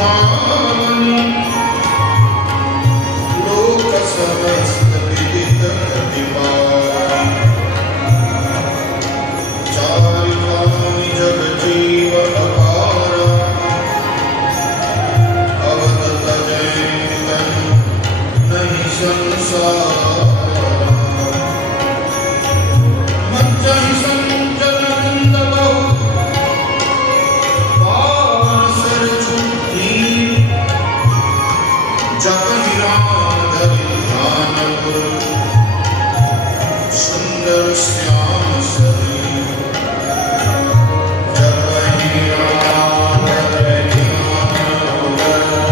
सुहावनी लोक समस्त विदित प्रतिपाल चारिकानि जग जीव अपार अवदत जयतन नहीं संसार मज्जहि संचलन बहु पासर चुकी जपहि राम धरि ध्यान गुरु सुंदर श्याम शरीर जपहि राम धरि ध्यान गुरु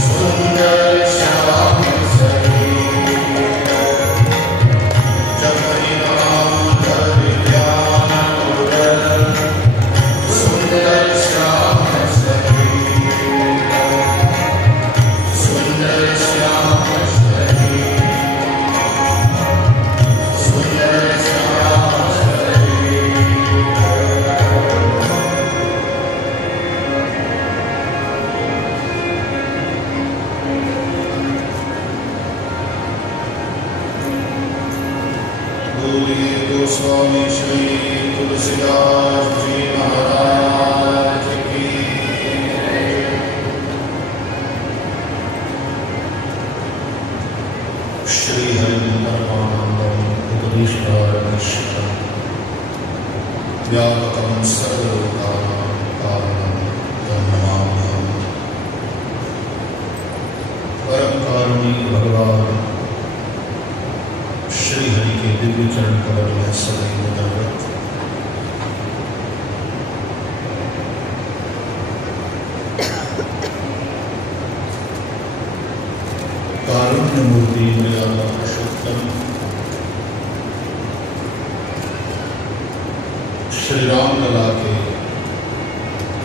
सुंदर श्याम शरीर जपहि राम धरि ध्यान गुरु सुंदर श्याम शरीर सुंदर श्याम शरीर सुंदर श्याम शरीर। बोलिए गोस्वामी श्री तुलसीदास जी महाराज की। श्री हरि परमानंदम उपदेष्टारमर्षितम् व्यापकं सर्वलोकानां कारणं तं नमाम्यहम्। परम कारुणी भगवान श्री हरि के दिव्य चरण कमल में सदैव दंडवत। कारुण्य मूर्ति मर्यादा पुरुषोत्तम श्री राम लला के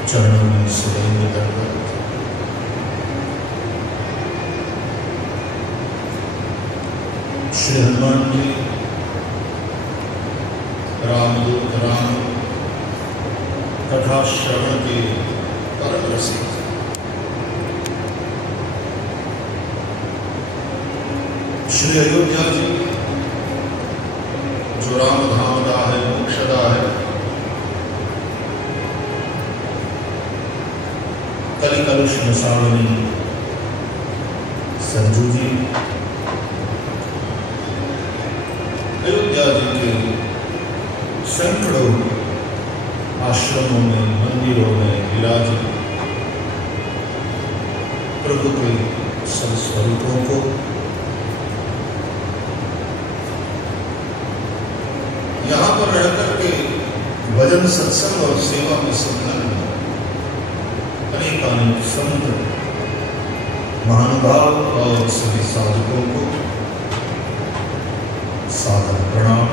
चरणों में सदैव दंडवत। श्री हनुमान जी रामदूत राम कथा श्रवण के परम रसिक। श्री अयोध्या जी जो राम धाम दा है मोक्षदा है, कलि कलुष मसावनी संजू जी अयोध्या जी के सैकड़ों आश्रमों में मंदिरों में विराजित प्रभु के सब स्वरूपों को यहाँ पर रहकर के भजन सत्संग और सेवा में संलग्न अनेकानेक संत महानुभाव और सभी साधकों को सादर प्रणाम।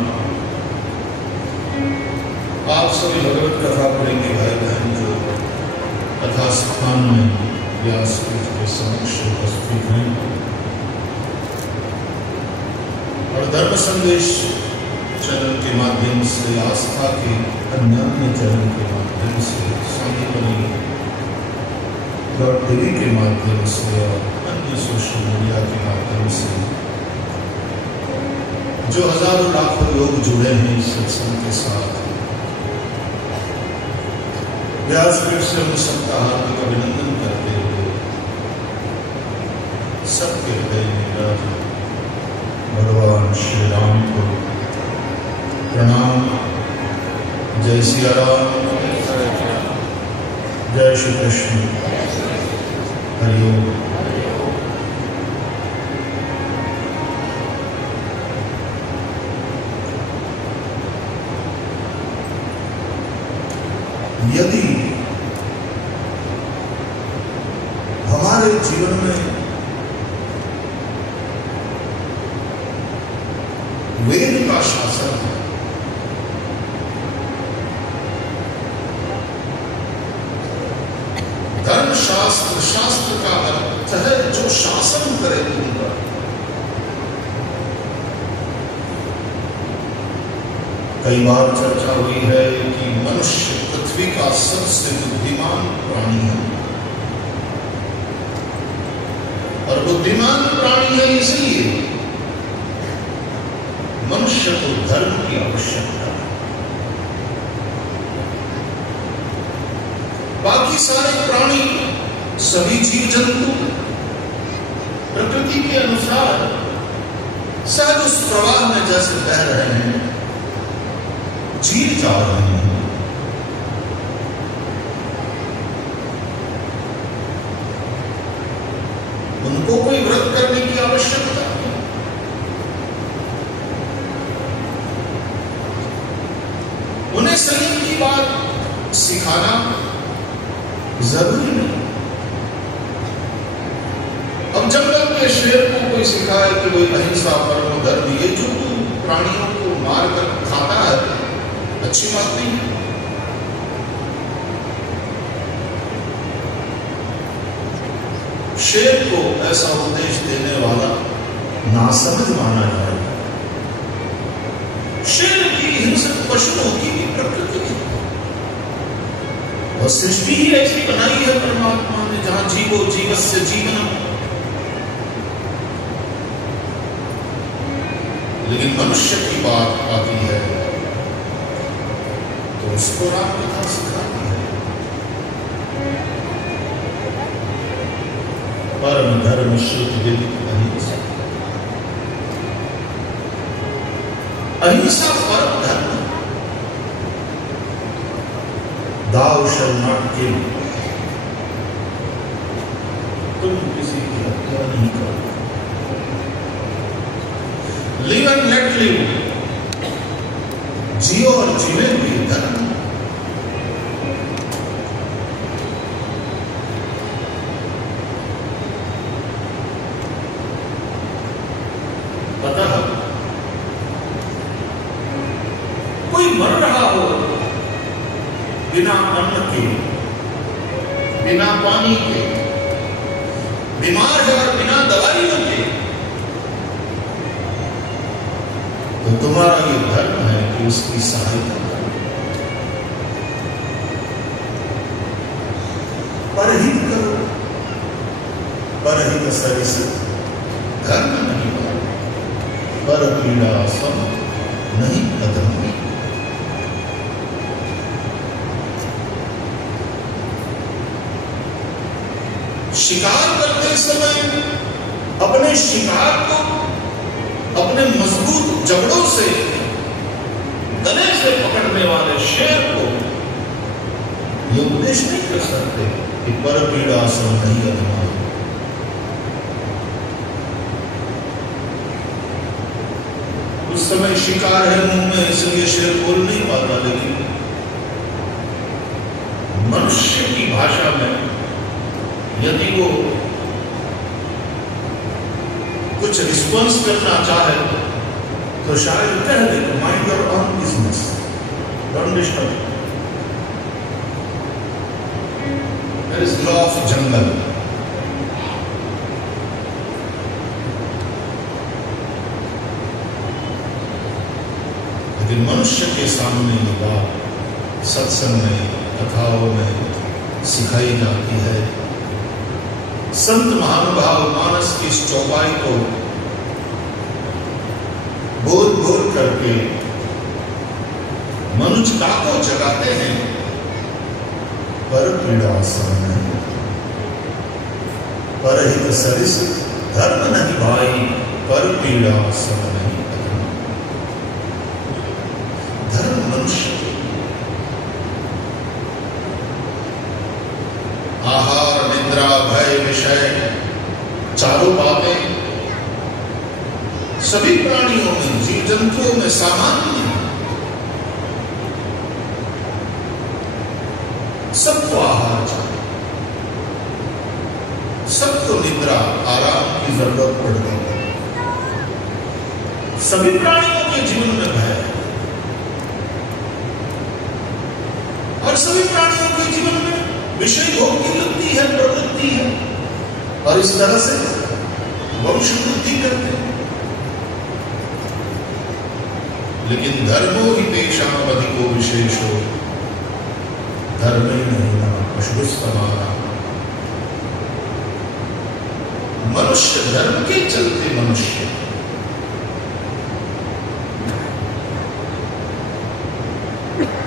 आप सभी भगवत कथा पढ़ेंगे भाई बहन जो कथा स्थान में व्यासपीठ के समक्ष उपस्थित हैं और धर्म संदेश चैनल के माध्यम से, आस्था के अन्य चैनल के माध्यम से, संजीवनी .tv के माध्यम से और अन्य सोशल मीडिया के माध्यम से जो हजारों लाखों लोग जुड़े हैं इस सत्संग के साथ, व्यासपीठ से उन सबका हार्दिक अभिनंदन करते हुए सबके हृदय में भगवान श्री राम को प्रणाम। जय सिया राम, जय श्री कृष्ण, हरिओम। यदि हमारे जीवन में वेद का शासन है, धर्म शास्त्र, शास्त्र का अर्थ है जो शासन करे तुम पर। कई बार चर्चा हुई है कि मनुष्य पृथ्वी का सबसे बुद्धिमान प्राणी है। बुद्धिमान प्राणी है, इसलिए मनुष्य को धर्म की आवश्यकता है। बाकी सारे प्राणी, सभी जीव जंतु प्रकृति के अनुसार सहज उस प्रवाह में जैसे बह रहे हैं, जी जा रहे हैं। उनको कोई व्रत करने की आवश्यकता नहीं। उन्हें संयम की बात सिखाना जरूरी नहीं। अब जंगल के शेर को कोई सिखाए कि कोई अहिंसा परम धर्म, ये जो प्राणियों को मार कर खाता है, अच्छी बात नहीं है। शेर को ऐसा उपदेश देने वाला नासमझ माना जाएगा। शेर की हिंसक पशुओं की भी प्रकृति है और सृष्टि ही ऐसी बनाई है परमात्मा ने, जहां जीवो जीवस्य जीवनम। लेकिन मनुष्य की बात आती है तो उसको राम कथा सिखाती है। परम धर्म श्रुति विदित अहिंसा, अहिंसा परम धर्म। Thou shall not kill, तुम किसी की हत्या नहीं करो। Live and let live, जियो और जीवे भी धर्म। अतः कोई मर रहा हो बिना अन्न के, बिना पानी के, बीमार है और बिना दवाइयों के, तो तुम्हारा ये धर्म है कि उसकी सहायता करो। परहित करो, परहित सरिस धर्म नहीं करो, पर पीड़ा सम नहीं अधर्म। शिकार करते समय अपने शिकार को अपने मजबूत जबड़ों से, गले से पकड़ने वाले शेर को ये उपदेश नहीं कर सकते कि पर पीड़ा सम नहीं अधर्म। उस समय शिकार है मुंह में, इसलिए शेर बोल नहीं पाता। लेकिन मनुष्य की भाषा में यदि वो कुछ रिस्पॉन्स करना चाहे तो शायद कह दे, mind your own business, don't disturb. There is law of jungle. लेकिन मनुष्य के सामने ये बात सत्संग में, कथाओं में सिखाई जाती है। संत महानुभाव मानस की इस चौपाई को बोल बोल करके मनुष्यता को जगाते हैं। पर पीड़ा सम नहीं, परहित सरिस धर्म नहीं भाई, पर पीड़ा सम नहीं। धर्म मनुष्य आहार, निद्रा, भय, विषय, चारों बातें सभी प्राणियों में, जीव जंतुओं में सामान्य है। सबको आहार चाहिए, सबको निद्रा, आराम की जरूरत पड़ती है। सभी प्राणियों के जीवन में भय है और सभी प्राणियों के जीवन में विषय भोग की वृत्ति है, प्रवृत्ति है, और इस तरह से वंश वृद्धि करते हैं। लेकिन धर्मो ही तेषां अधिको विशेषो, धर्मे नहीं ना पशुस्तमाना। मनुष्य धर्म के चलते मनुष्य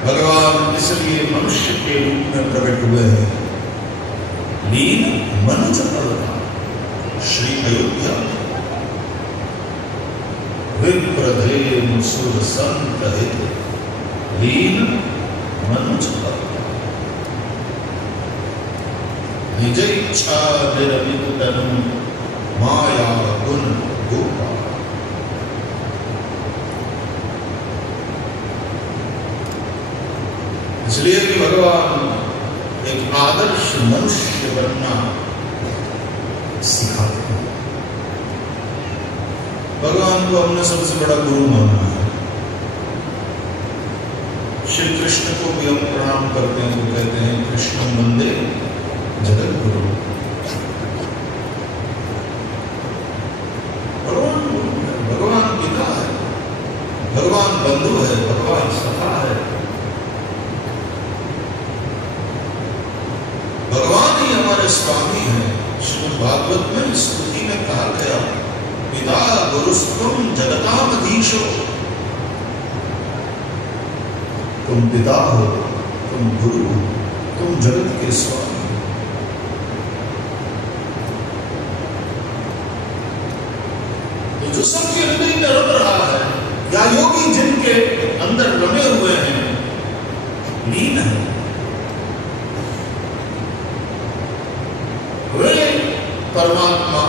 भगवान इसलिए मनुष्य के रूप में प्रकट हुए हैं। लीन मनुज अवतार श्री अयोध्या विप्रधेनु सुर संत हित लीन मनुज अवतार निज इच्छा निरमित तनु माया गुण गोपाल। इसलिए कि भगवान एक आदर्श मनुष्य बनना सिखाते हैं। भगवान को हमने सबसे बड़ा गुरु माना है। श्री कृष्ण को भी हम प्रणाम करते हैं, वो कहते हैं कृष्ण वंदे जगत गुरु। भगवान पिता है, भगवान बंधु है, भगवान सखा है, भगवान ही हमारे स्वामी हैं। श्रीमद् भागवत में स्तुति में कहा गया पिता गुरुस्तुम जगतामधीशो। तुम पिता हो, तुम गुरु हो, तुम जगत के स्वामी। तो जो सबके हृदय में रम रहा है या योगी जिनके अंदर रमे हुए हैं, लीन है, वे परमात्मा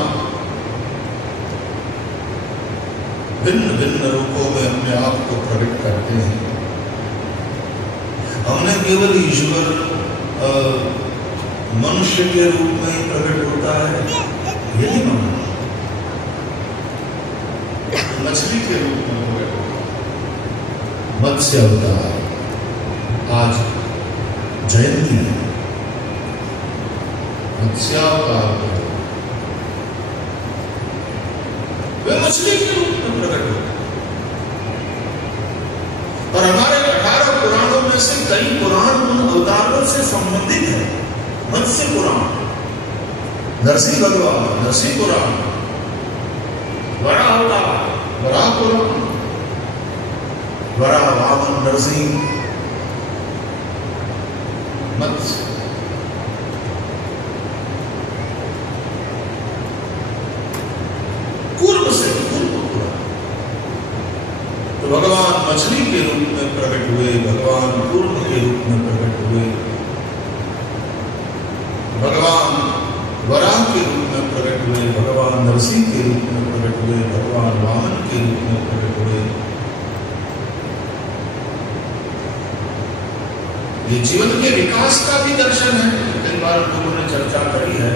भिन्न भिन्न रूपों में अपने आप को प्रकट करते हैं। हमने केवल ईश्वर मनुष्य के रूप में ही प्रकट होता है यही माना। मछली के रूप में प्रकट होता है, मत्स्य अवतार, आज जयंती है, मत्स्यावतार वे मछली के रूप में प्रकट होते हैं। और हमारे 18 पुराणों में से कई पुराण उन अवतारों से संबंधित है। मत्स्य पुराण, नरसिंह भगवान नरसिंह पुराण, वराह अवतार वराह पुराण, वराह वामन नरसिंह मत्स्य। पूर्व से तो भगवान मछली के रूप में प्रकट हुए, भगवान पूर्व के रूप में प्रकट हुए, भगवान वराह के रूप में प्रकट हुए, भगवान नरसिंह के रूप में प्रकट हुए, भगवान वामन के रूप में प्रकट हुए। ये जीवन के विकास का भी दर्शन है। कई बार लोगों ने चर्चा करी है,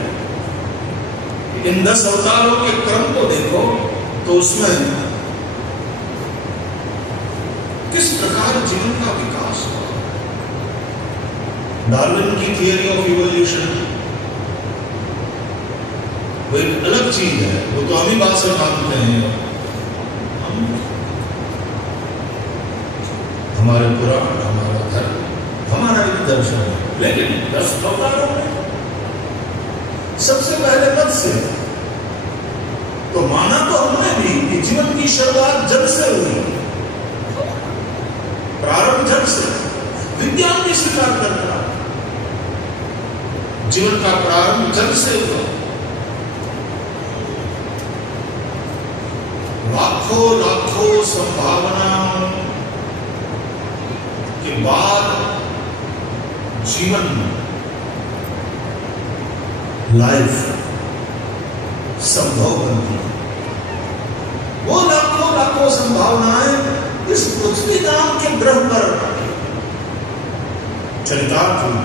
इन 10 अवतारों के क्रम को देखो तो उसमें किस प्रकार जीवन का विकास हुआ। डार्विन की थियरी ऑफ इवोल्यूशन वो एक अलग चीज है, वो तो हम ही बात से मानते हैं। हमारे पुराण, हमारा धर्म, हमारा एक दर्शन है। लेकिन 10 अवतारों में सबसे पहले मत्स्य तो माना तो हमने भी कि जीवन की शुरुआत जब से हुई, प्रारंभ जब से। विज्ञान भी स्वीकार करता है जीवन का प्रारंभ जब से हुआ। लाखों लाखों संभावनाओं के बाद जीवन, लाइफ संभव बनती है। वो लाखों लाखों संभावनाएं इस पृथ्वी नाम के ग्रह पर चरितार्थ हुई।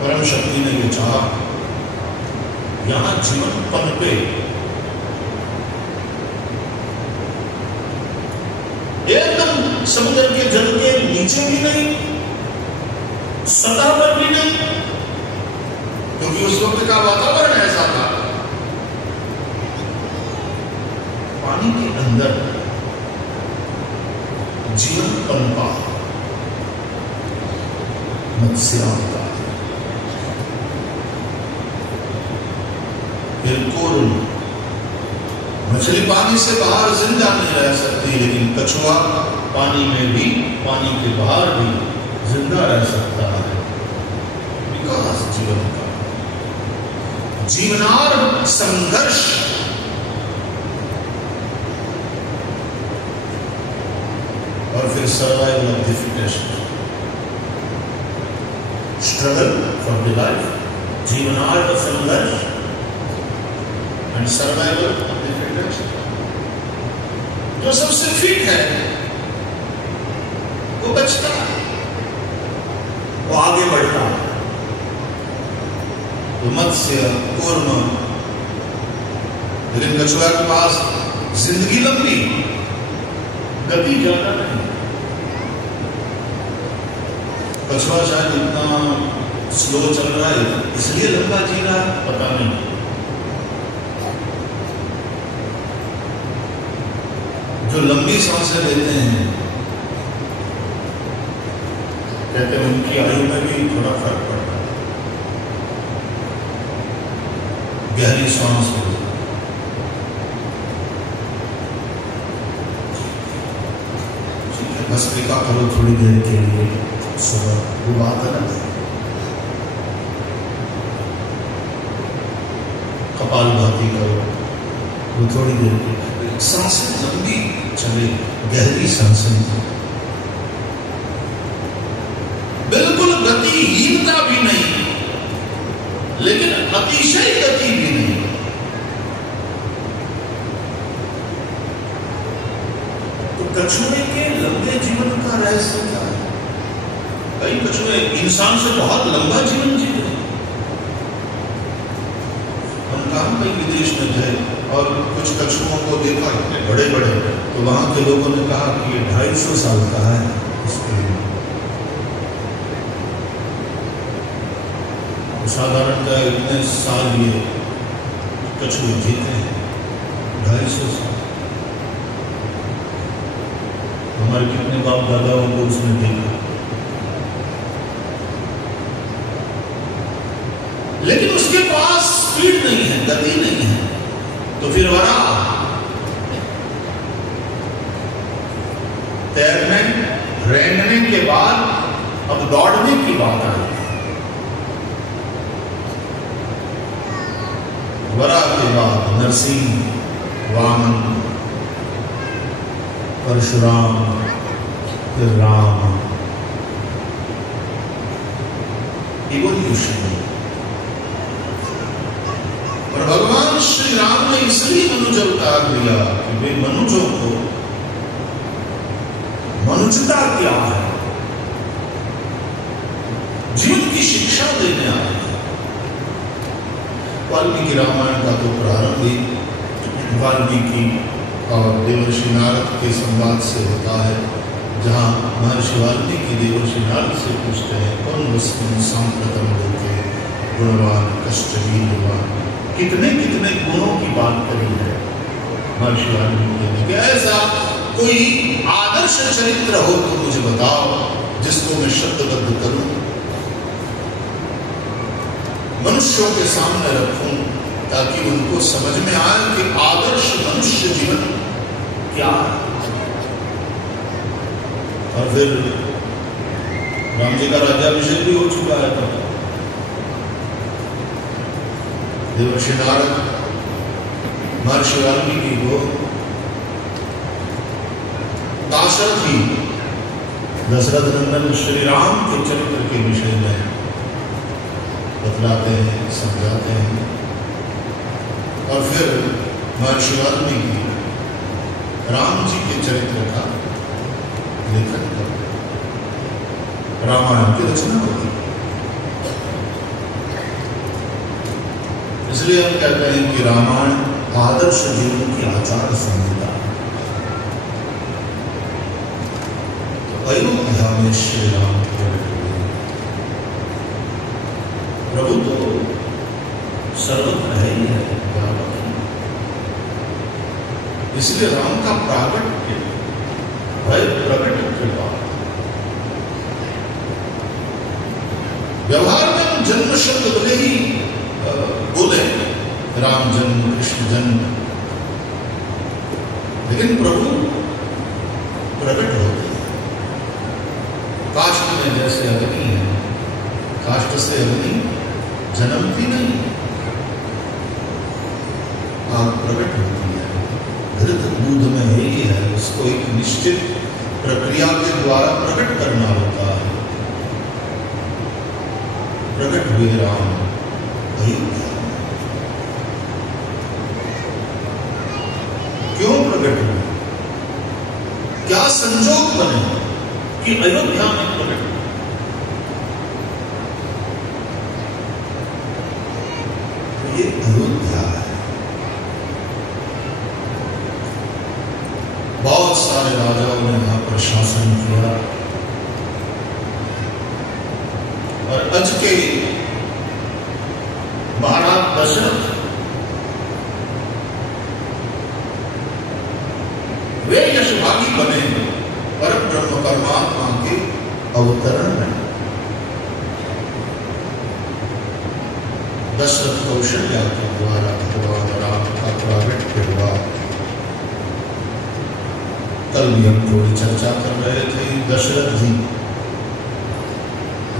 परम शक्ति ने ये चाहा यहां जीवन पनपे, एकदम समुद्र के जल के नीचे भी नहीं, सतह पर भी नहीं, क्योंकि उस वक्त का वातावरण ऐसा था। पानी के अंदर जीवन पनपा, मत्स्यावतार। फिर कूर्म। मछली पानी से बाहर जिंदा नहीं रह सकती, लेकिन कछुआ पानी में भी, पानी के बाहर भी जिंदा रह सकता है। विकास जीवन का, जीवनार्थ संघर्ष, और फिर survival of the fittest, struggle for the life, जीवनार्थ संघर्ष and survival of the fittest. जो सबसे फिट है वो बचता है, वो आगे बढ़ता है। तो मत्स्य, कूर्म, लेकिन कछुआ के पास जिंदगी लंबी, गति ज्यादा नहीं। कछुआ शायद इतना स्लो चल रहा है इसलिए लंबा जी रहा है, पता नहीं। जो लंबी सांसें लेते हैं, कहते हैं उनकी आयु में भी थोड़ा फर्क पड़ता है। गहरी सांस लो, भस्त्रिका करो थोड़ी देर के लिए, सुबह वो बात है ना। कपालभाति करो वो थोड़ी देर के, सांसें लंबी चले, गहरी सांसें, बिल्कुल गतिहीनता भी नहीं, लेकिन अतिशय गति भी नहीं। तो कछुए के लंबे जीवन का रहस्य क्या है? कई कछुए इंसान से बहुत लंबा जीवन जीते हैं। हम कहाँ कई विदेश में गए और कुछ कछुओं को देखा, इतने बड़े बड़े, तो वहां के लोगों ने कहा कि ये 250 साल का है। साधारणतः इतने साल ये कछुए जीते हैं, 250 साल। हमारे कितने बाप दादाओं को उसने देखा, लेकिन उसके पास स्पीड नहीं है, गति नहीं है। तो फिर वराह तैरने, रेंगने के बाद अब दौड़ने की बात आई। वराह के बाद नरसिंह, वामन, परशुराम, फिर राम, इवोल्यूशन। और भगवान श्री राम ने इसलिए मनुज अवतार दिया कि वे मनुजों को मनुजता क्या है, जीवन की शिक्षा देने आए हैं। वाल्मीकि रामायण का तो प्रारंभ ही वाल्मीकि और देवर्षि नारद के संवाद से होता है, जहाँ महर्षि वाल्मीकि देवर्षि नारद से पूछते हैं, कौन वस्तु सांप्रतम लोके गुणवान कष्ट वीर्यवान। कितने कितने गुणों की बात करी है महर्षि वाल्मीकि ने, कि ऐसा कोई आदर्श चरित्र हो तो मुझे बताओ जिसको मैं शब्दबद्ध करूं, मनुष्यों के सामने रखूं, ताकि उनको समझ में आए कि आदर्श मनुष्य जीवन क्या है। और फिर राम जी का राज्याभिषेक भी हो चुका है। तो देवर्षि नारद महर्षि वाल्मीकि को दाशरथ ही दशरथ नंदन श्री राम के चरित्र के विषय में बतलाते हैं, समझाते हैं। और फिर महर्षि वाल्मीकि राम जी के चरित्र का लेखन करते, रामायण की रचना होती है। इसलिए हम कहते हैं कि रामायण आदर्श जीवन की आचार संहिता है। तो अयोध्या में श्री राम प्रभु तो सर्वत्र है ही है, इसलिए राम का प्रागट्य भय प्रकट कृपा। व्यवहार में हम जन्म शब्द भले ही बोले, राम जन्म, कृष्ण जन्म, लेकिन प्रभु प्रकट होते हैं। काष्ठ में जैसे अग्नि है, काष्ठ से अग्नि जन्मती नहीं, आग प्रकट होती है। घृत दूध में ही है, उसको एक निश्चित प्रक्रिया के द्वारा प्रकट करना होता है। प्रकट हुए राम अयोध्या। क्यों प्रकट हुए? क्या संजोग बने कि अयोध्या में प्रकट हुए? ये अयोध्या है। बहुत सारे राजाओं ने यहां पर शासन किया और अज के महाराज दशरथ वे यशभागी बने पर ब्रह्म परमात्मा के अवतरण में। दशरथ कौशल्या के द्वारा भगवान राम का प्रागट्य हुआ। कल भी हम थोड़ी चर्चा कर रहे थे। दशरथ जी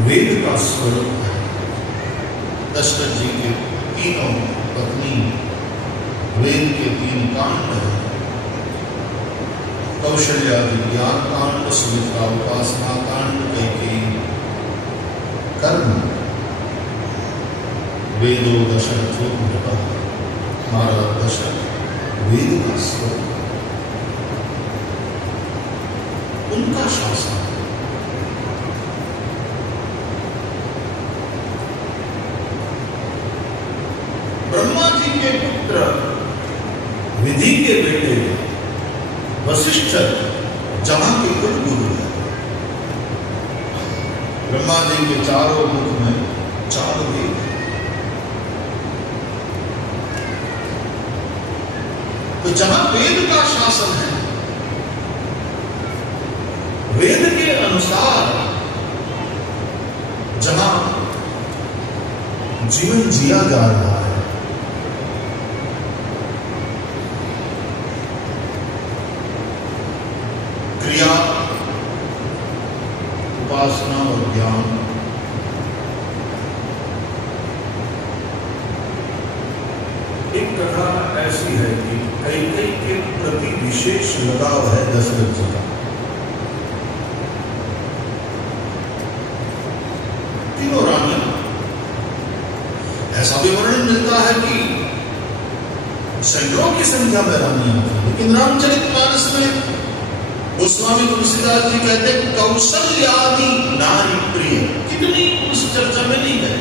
वेद का स्वरूप है। दशरथ जी के तीनों पत्नी वेद के 3 कांड हैं। कौशल्या विज्ञान कांड, सुमित्रा उपासना कांड, कैकेयी कर्म। वेदो दशरथो नृपः, महाराज दशरथ वेद का स्वरूप, उनका शासन। ब्रह्मा जी के पुत्र विधि के बेटे वशिष्ठ जहां के कुल गुरु है। ब्रह्मा जी के चारों मुख में 4 वेद हैं। तो जहां वेद का शासन है, वेद के अनुसार जहां जीवन जिया जा रहा है, क्रिया, उपासना और ज्ञान, एक कथा ऐसी है कि कैकेयी के प्रति विशेष लगाव है दशरथ जी का। तीनों रानियां, ऐसा भी वर्णन मिलता है कि सैकड़ों की संख्या में रानियां थी, लेकिन रामचरितमानस में गोस्वामी तुलसीदास जी कहते हैं कौशल्यादि नारी प्रिय। कितनी उस चर्चा में नहीं गए।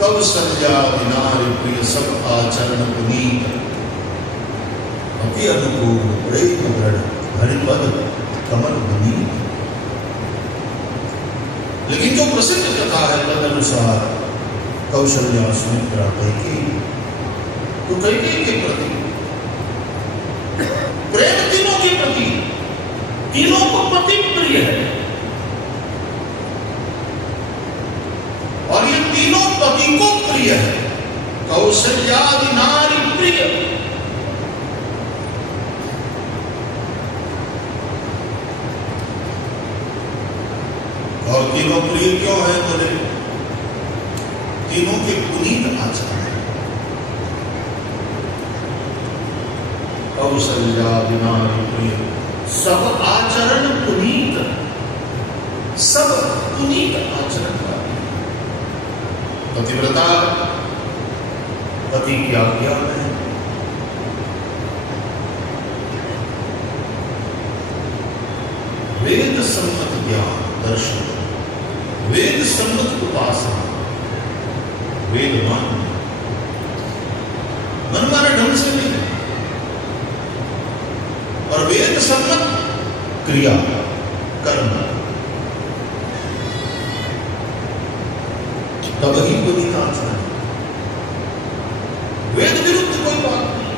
कौशल्यादि नारी प्रिय, सब आचरण पुनीत, अति अनुकूल, प्रेम दृढ़, हरिपद कमल बनीत। लेकिन जो प्रसिद्ध कथा है तद अनुसार कौशल्या, सुमित्रा, कैकेयी, तो कैकेयी के प्रति प्रेम तीनों के प्रति, तीनों को पति प्रिय है और ये तीनों पति को प्रिय है। कौशल्यादि नारी प्रिय। और तीनों प्रिय क्यों है? बोले तीनों के पुनीत आचरण। कौशल्यादि नारी प्रिय, सब आचरण पुनीत, सब पुनीत आचरण वाली। पतिव्रता, पति की आज्ञा में, वेद सम्मत ज्ञान दर्शन, वेद सम्मत उपासना, वेद मनमाने ढंग से नहीं है, और वेद सम्मत क्रिया कर्म, तब ही पुनीत आचरण। वेद विरुद्ध कोई बात नहीं।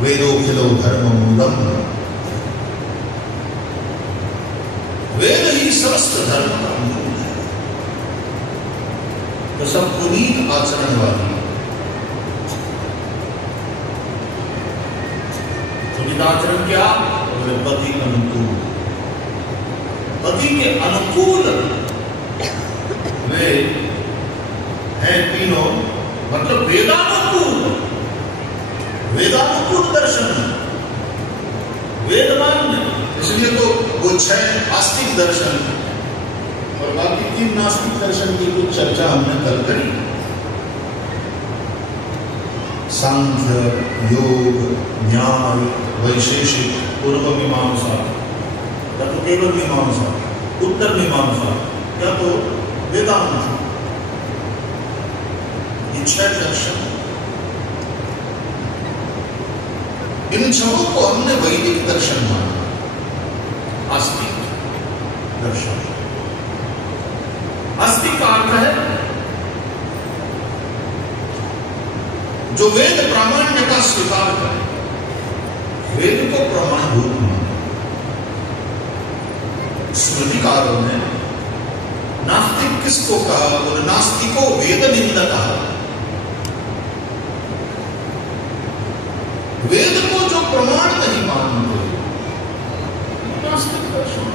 वेदोखिलो धर्म मूलम, वेद ही समस्त धर्म का मूल है। तो सब पुनीत आचरण वाली। पुनीत आचरण क्या? पति अनुकूल, पति के अनुकूल वे हैं तीनों, मतलब वेदानुकूल, वेदानुकूल दर्शन, वेदमान्य। इसलिए तो वो 6 आस्तिक दर्शन और बाकी 3 नास्तिक दर्शन की कुछ चर्चा हमने कल करी। सांख्य, योग, न्याय, वैशेषिक, पूर्व मीमांसा या तो केवल मीमांसा, उत्तर मीमांसा या तो वेदांत, ये 6 दर्शन। इन 6 को हमने वैदिक दर्शन माना, आस्तिक दर्शन। आस्तिक का अर्थ है जो वेद प्रामाण्य का स्वीकार करे, वेद को प्रमाणभूत माने। स्मृतिकारों ने नास्तिक किसको कहा? और नास्तिको वेद निंदक, वेद को जो प्रमाण नहीं मानते नास्तिक दर्शन।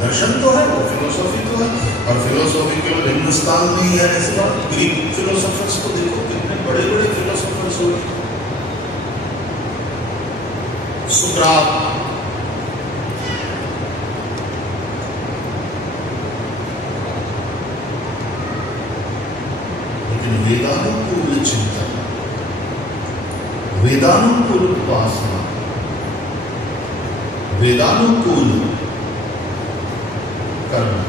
दर्शन तो है, वो फिलोसॉफी तो है, और फिलोसॉफी केवल हिंदुस्तान में ही है ऐसी बात। ग्रीक फिलोसोफर्स को देखो, कितने बड़े बड़े फिलोसोफर्स हुए। सुकरात, लेकिन वेदानुकूल चिंतन, वेदानुकूल उपासना, वेदानुकूल कर्म,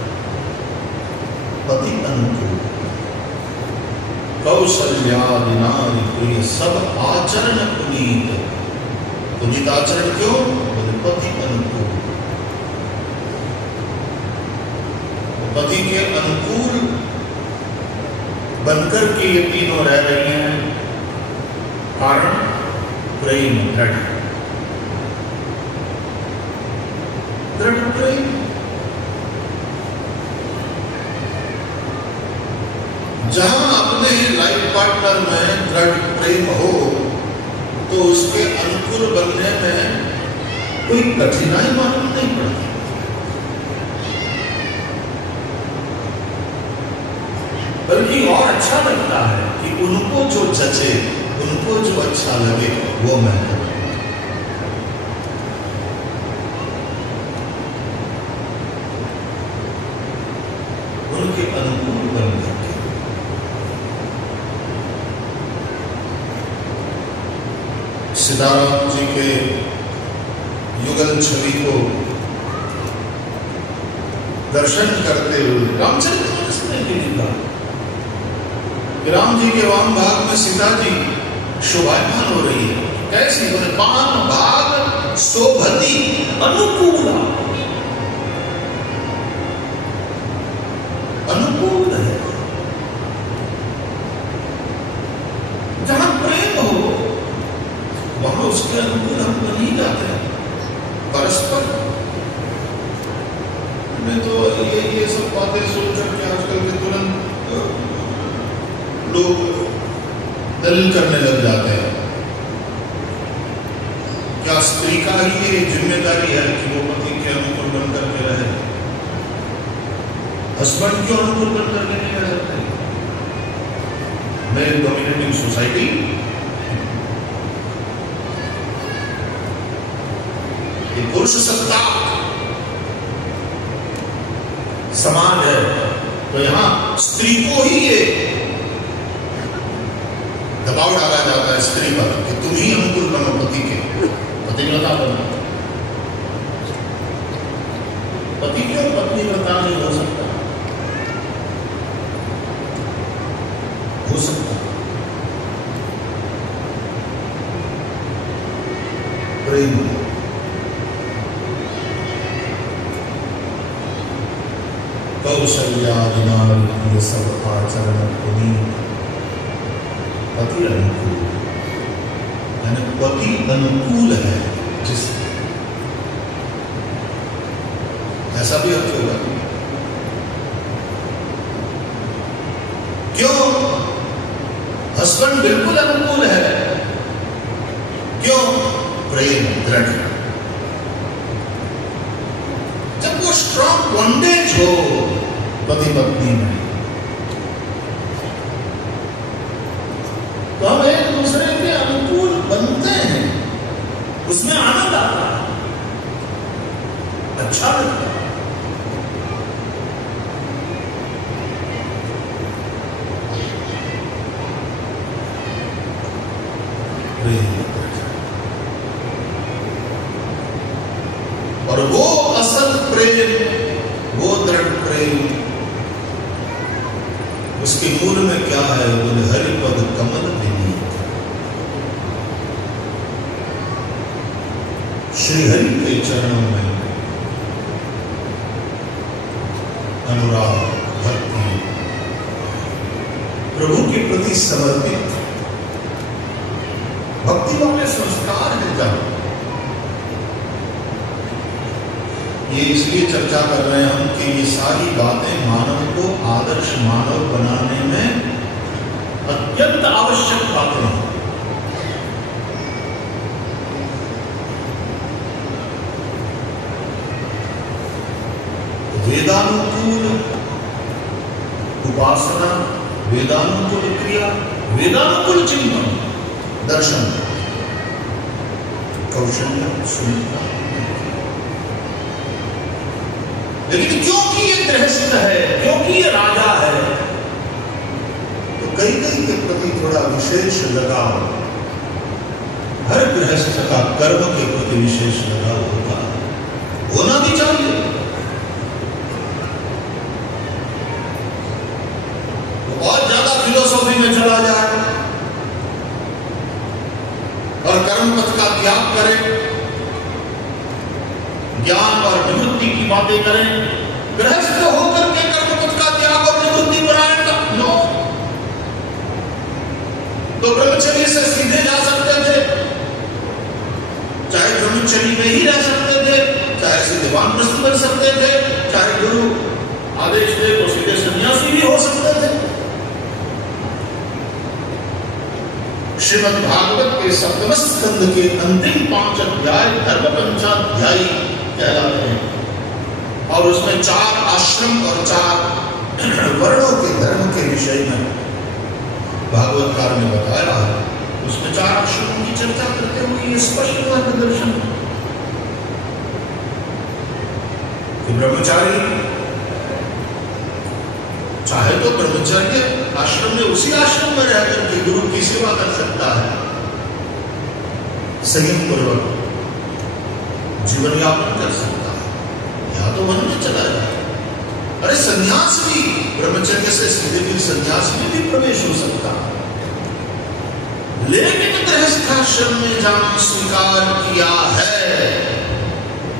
पति अनुकूल, कौशल्यादि नारी प्रिय, सब आचरण पुनीत। पुनीत आचरण क्यों? बोले पति अनुकूल, पति के अनुकूल बनकर के ये तीनों रह रही हैं। कारण प्रेम, दृढ़ प्रेम। जहां अपने लाइफ पार्टनर में दृढ़ प्रेम हो तो उसके अनुकूल बनने में कोई कठिनाई मालूम नहीं पड़ती। बल्कि और अच्छा लगता है कि उनको जो जचे, उनको जो अच्छा लगे वो मैं करूं। उनके अनुकूल बन करके सीताराम जी के युगल छवि को दर्शन करते हुए रामचरितमानस में भी लिखा, राम जी के वाम भाग में सीता जी शोभायमान हो रही है। कैसी? बोले वाम भाग शोभती अनुकूला, अनुकूल है। जहां प्रेम हो वहां उसके अनुकूल हम बन ही जाते हैं परस्पर। मैं तो ये सब बातें सोच करके आजकल के तुरंत लोग दलील करने लग जाते हैं। क्या स्त्री का ही ये जिम्मेदारी है कि वो पति के अनुकूल बन करके रहे? हस्बैंड क्यों अनुकूल बन करके नहीं रह सकते? मेल डोमिनेटिंग सोसाइटी, पुरुष सत्ता समाज है, तो यहां स्त्री को ही ये दबाव डाला जाता है स्त्री पर कि तुम ही अनुकूल बनो पति के। पतिव्रता बनो। पति क्यों पत्नीव्रता नहीं हो सकता? हो सकता। प्रेम, कौशल्यादि नारी ये सब आचरण पुनीत, पति अनुकूल, यानी पति अनुकूल है जिस, ऐसा भी अर्थ होगा। क्यों? हस्बैंड बिल्कुल अनुकूल है। क्यों? प्रेम दृढ़। जब वो स्ट्रॉन्ग बॉन्डेज हो पति पत्नी में, तो हम एक दूसरे के अनुकूल बनते हैं, उसमें आनंद आता है, अच्छा लगता है। और वो असल प्रेम, वो दृढ़ प्रेम, उसके मूल में क्या है? बोले हरिपद कमल विनीत, श्री हरि के चरणों में अनुराग, भक्ति, प्रभु के प्रति समर्पित भक्ति वाले संस्कार है। जब ये इसलिए चर्चा कर रहे हैं हम कि ये सारी बातें मानव को आदर्श मानव बनाने में अत्यंत आवश्यक बातें हैं। वेदानुकूल उपासना, वेदानुकूल क्रिया, वेदानुकूल चिंतन, दर्शन, कौशल्य, सुनिता। लेकिन क्योंकि ये गृहस्थ है, क्योंकि ये राजा है, तो कई के प्रति थोड़ा विशेष लगाव, हर गृहस्थ का कर्म के प्रति विशेष लगाव होगा, होना भी चाहिए। तो बहुत ज्यादा फिलोसॉफी में चला जाए और कर्म पथ का त्याग करे, ज्ञान और निवृत्ति की बातें करें, गृहस्थ होकर के कर्मपथ का त्याग और निवृत्ति बनाएगा। नो, तो ब्रह्मचर्य से सीधे जा सकते थे, चाहे ब्रह्मचर्य में ही रह सकते थे, चाहे सीधे वानप्रस्थ बन सकते थे, चाहे गुरु आदेश दे तो सीधे सन्यासी भी हो सकते थे। श्रीमद् भागवत के सप्तम स्कंद के अंतिम 5 अध्याय धर्म पंचाध्यायी कहलाते हैं, और उसमें 4 आश्रम और 4 वर्णों के धर्म के विषय में भागवतकार ने बताया है। उसमें 4 आश्रमों की चर्चा करते हुए ये स्पष्ट मार्गदर्शन कि ब्रह्मचारी चाहे तो ब्रह्मचर्य आश्रम में उसी आश्रम में रहकर के गुरु की सेवा कर सकता है, संयम पूर्वक जीवन यापन कर सकता है, या तो वन में चला जाए। अरे संन्यास भी, ब्रह्मचर्य से सीधे फिर संन्यास में भी प्रवेश हो सकता है, लेकिन गृहस्थाश्रम में जाना स्वीकार किया है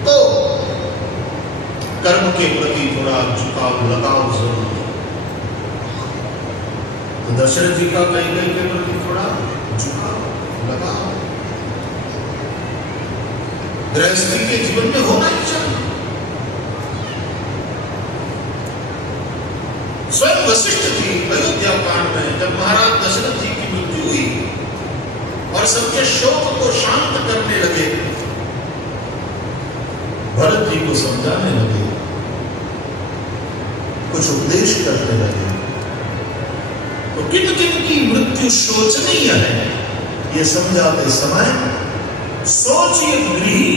तो कर्म के प्रति थोड़ा झुकाव, लगाव जरूर है। तो दशरथ जी का कैकेयी के प्रति थोड़ा झुकाव, लगाव गृहस्थी के जीवन में होना ही चाहिए। स्वयं वशिष्ठ जी अयोध्या कांड में जब महाराज दशरथ जी की मृत्यु हुई और सबके शोक को शांत करने लगे, भरत जी को समझाने लगे, कुछ उपदेश करने लगे, तो किन किन की मृत्यु शोचनीय है ये समझाते समय सोचिए गृही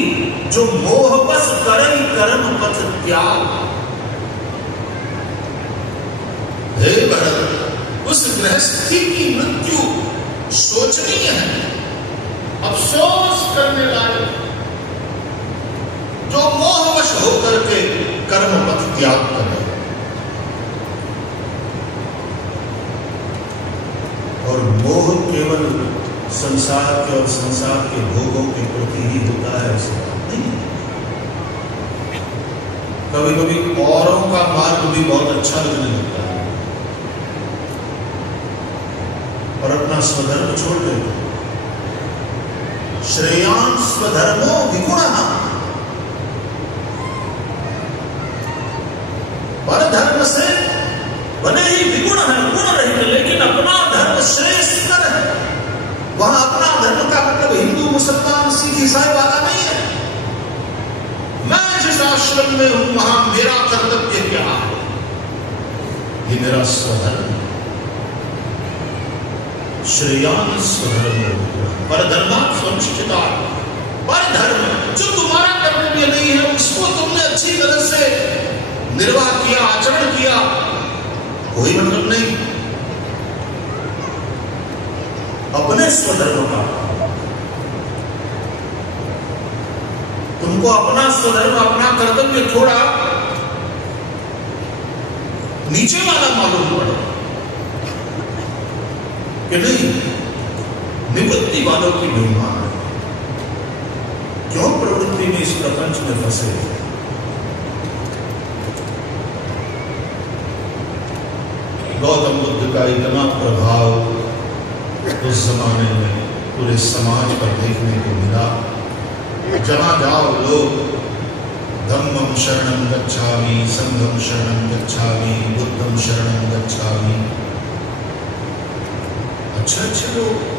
जो मोहवश करे कर्म पथ त्याग। हे भरत, उस गृहस्थी की मृत्यु शोचनीय है, अफसोस करने लायक, जो मोहवश होकर के कर्म पथ त्याग करे। और मोह केवल संसार के और संसार के भोगों के प्रति ही होता है ऐसा नहीं। कभी कभी औरों का मार्ग भी बहुत अच्छा लगने लगता है और अपना स्वधर्म छोड़ देते। श्रेयान स्वधर्मो विगुणः, पर धर्म से भले ही विगुण है, गुण रहित, धर्म श्रेष्ठतर है। वहां अपना धर्म का मतलब हिंदू मुसलमान सिख ईसाई वाला नहीं है। मैं जिस आश्रम में हूं वहां मेरा कर्तव्य क्या है, ये मेरा स्वधर्म। श्रेयान स्वधर्म परधर्मात् स्वनुष्ठिता। परधर्म जो तुम्हारा कर्तव्य नहीं है उसको तुमने अच्छी तरह से निर्वाह किया, आचरण किया, कोई मतलब नहीं। अपने स्वधर्म का तुमको अपना स्वधर्म अपना कर्तव्य थोड़ा नीचे वाला मालूम पड़े कि नहीं, निवृत्ति वालों की महिमा है। क्यों प्रवृत्ति में इस प्रपंच में फंसे? गौतम बुद्ध का इतना प्रभाव उस जमाने में पूरे समाज पर देखने को मिला। जहां जाओ लोग धम्मं शरणं गच्छामि, संघं शरणं गच्छामि, बुद्धं शरणं गच्छामि। अच्छे लोग